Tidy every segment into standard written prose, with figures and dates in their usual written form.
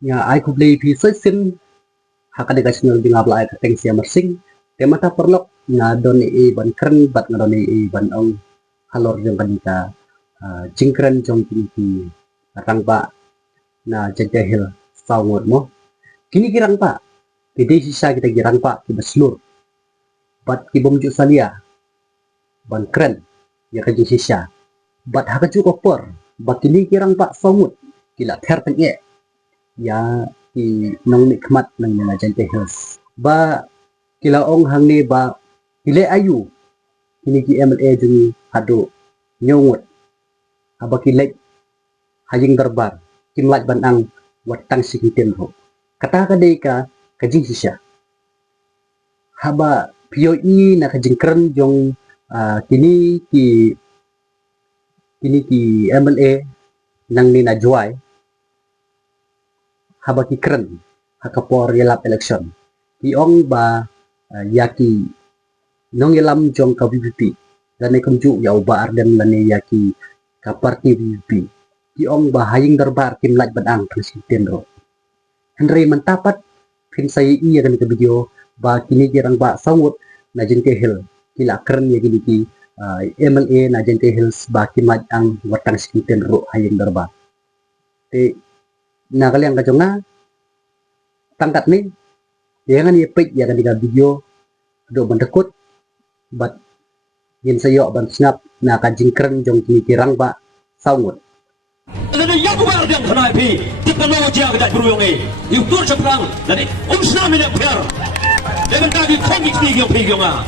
Ya ai ku beli pi soi sim haka de gasnyo di ngabla ai kateng sia mersing te mata perlok nga doni e ban kren bat nga doni e ban ong halor jong kanika jingkren jong kini rangba na jajahil saungot mo kini girang pa kide sisa kita girang pa ki baslur bat ki bomju salia ban kren ya kaji sisa bat haka ju kopor bat kini girang pa saungut kila ther tenge ya ki nong nikmat nang na jajahil ba kila ong hang ni ba kile ayu kini ki MLA jung hado nyongut aba kilek haying darbar kimlaj banang watang sikitin ho kata kadai ka kajing sisya haba POE na kajing keren jong kini ki MLA nang ni na juai haba ki keren hakapor yelap election ki ong ba yaki nong yelam jong ka VVP dan ikunju ya uba arden lani yaki ka parti VVP ki ong ba haying darbar kimlaj banang presiden ro Henry mentapat fin saya iya kan ke video ba kini girang ba sawut na jente hil kila keren ya gini ki MLA na jente hills ba kimlaj ang watang sikiten ro haying darbar te na kaliang kajonga tangkat ni jangan ya pik ya kan di video do mendekut bat yin sayo ban snap na kajing keren jong kini kirang ba sawut Jadi yang kubar yang kenai pi teknologi yang kita beruyung ini, itu seperang jadi senam ini biar dengan kaki kongik tinggi yang pi gimana,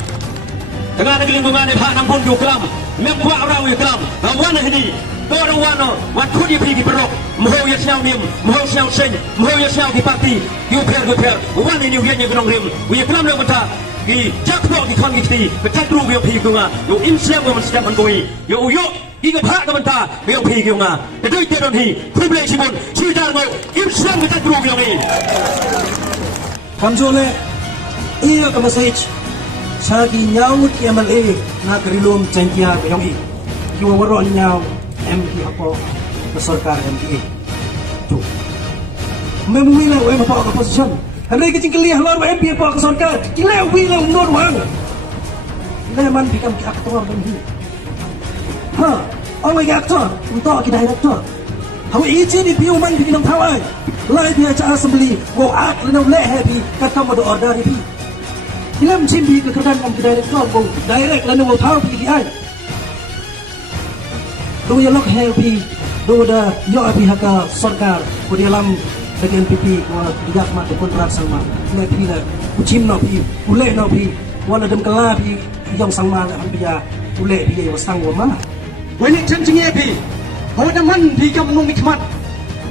dengan lingkungan ini pak nampun juga membuat orang yang kelam, lawan ini orang wan kudi pi berok, mau ya siang nim, mau siang sen, mau ya siang di parti, biar, wan ini yang gerong rim, yang kelam yang mentah. Di jakpok di kongik tinggi, betul beruyung yang pi gimana, yang insya Allah mesti menggui, yang uyuk 이거 파악하면 다 매우 비경아 그들 때론히 프리블레이시몬 출자하고 입수한 것다 들어오경이 감소네 iya ka message sa ginyawut ki MLA na karilom cengkia bayongi kiwa waro nyaw MP ako sa sarkar MPA tu memwila wa pa ka posisyon hanay ka cingkali halor wa MP ako ka sarkar kila wila unod wang kila man bikam ki aktor bandi ông ấy gạt cho chúng ta cái này đó hầu ý chí đi phiêu man thì nông thao ai lại thì cho assembly vô ác lên ông lệ happy các tham một order đi thì làm chim đi cái khăn ông cái này đó vô direct lên ông thao thì ai đôi lúc happy đôi đã yo happy haka sarkar của dia lam bagian PP của dia mak kontrak sama ngai pi la chim no pi ule no pi wala dem kala pi yong sama la ambia ule pi yo sang wa ma Wani cengcengnya pi, hawa daman pi kam nung nikmat,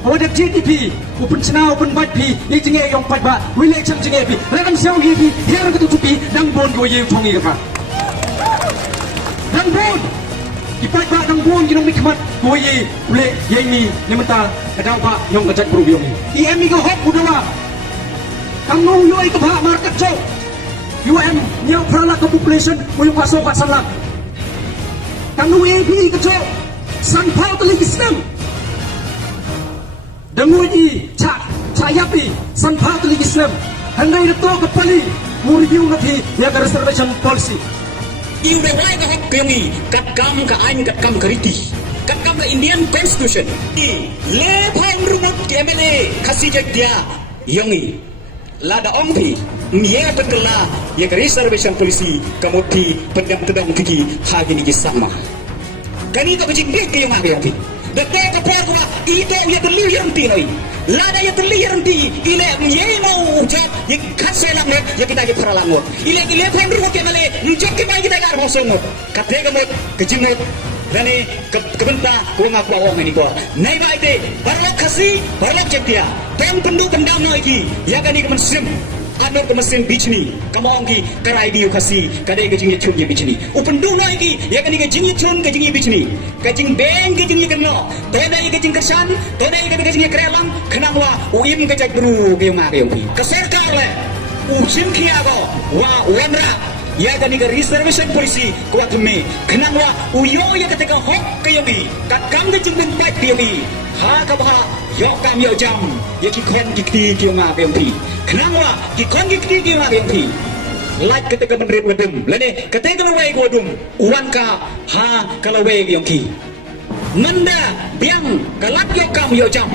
hawa dak GDP, upun senau upun bat pi, ni cengnya yang pat ba, wani cengcengnya pi, lekam siang pi, hiang ketutupi, dang bon go ye tongi ka, dang bon, ipat ba dang bon kinung nikmat, go ye ule ye ni mental, kadang ba yang kajat berubiong ni, IM go hok udawa, kam nung yo itu ba market jow, UM nyau perala ke population, mo yung pasok at sanlak. Kanu AP kejo sanpau telik Islam dengoyi cayapi sanpau telik Islam handai itu kepali muriu ngati ya reservation policy iu be lai ka hak kengi kat kam kariti kat kam ka Indian constitution i le phang runut MLA khasi jak dia yongi lada ongpi niye petela ya reservation policy kamuti pedam tedang kiki hagi ni sama kani to kecing ke yang ngabe api dete ka porwa ito ya teli yang tinoi lada ya teli yang ti ile niye mau ucap ya khaselang ne ya kita ke paralangot ile pendru ke male njok ke mai kita gar hosongot kate gamot kecing ne dani kebenta ko ngaku awang ini ko nai ba ite barlok khasi barlok cetia tem pendu pendam no iki ya kani kemensim anor ke mesin bichni kamong ki karai biu khasi kadai ke jing chun ye bichni upendu no iki ya kani ke jing chun ke jing bichni ke jing beng ke jing kenno todai ke jing kersan todai ke jing krelang kenang wa uim ke jak bru ke ma ke ke serkar le usim kia go wa wanra ya gani ga reservation policy kuat me kenangwa uyo ya ketika hok kayongi kakam ga jungben pai kayongi ha ka ba yo kam yo jam ya ki kon ki kti ki nga kayongi kenangwa ki kon ki kti ki nga kayongi like ketika menerima gedem lene ketika lawai godum uwan ka ha kalawai kayongi manda biang kalap yo kam yo jam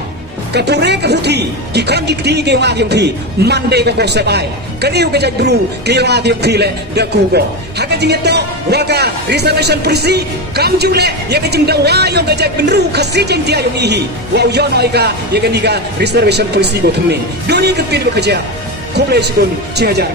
kapure ka futhi ki kon ki kti ki nga kayongi mande ka ko sabai kaniu ka jagru ki nga kayongi le da ku go haga jingeto waka reservation polisi kam jule ya ka jingda wa yo ka jag benru khasi jeng dia yo ihi wa yo no ika ya ka niga reservation polisi go thme doni ka tin ba khaja kumle sikon 6000